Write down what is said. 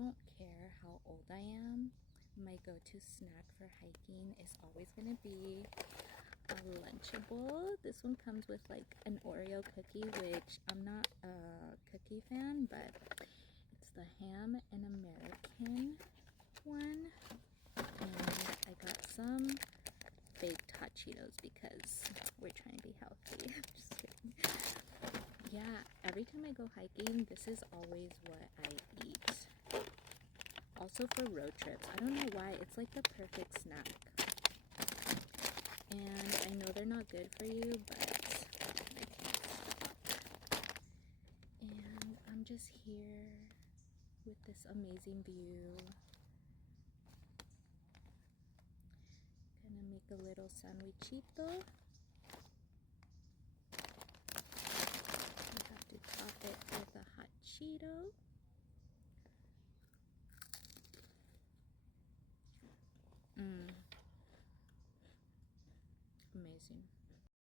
don't care how old I am. My go-to snack for hiking is always gonna be a Lunchable. This one comes with like an Oreo cookie, which I'm not a cookie fan, but it's the ham and American one. And I got some baked hot Cheetos because we're trying to be healthy. Just kidding. Yeah, every time I go hiking, this is always what I eat. Also for road trips. I don't know why, it's like the perfect snack. And I know they're not good for you, but I can't stop. And I'm just here with this amazing view. Gonna make a little sandwichito. I have to top it with a hot Cheeto. Amazing.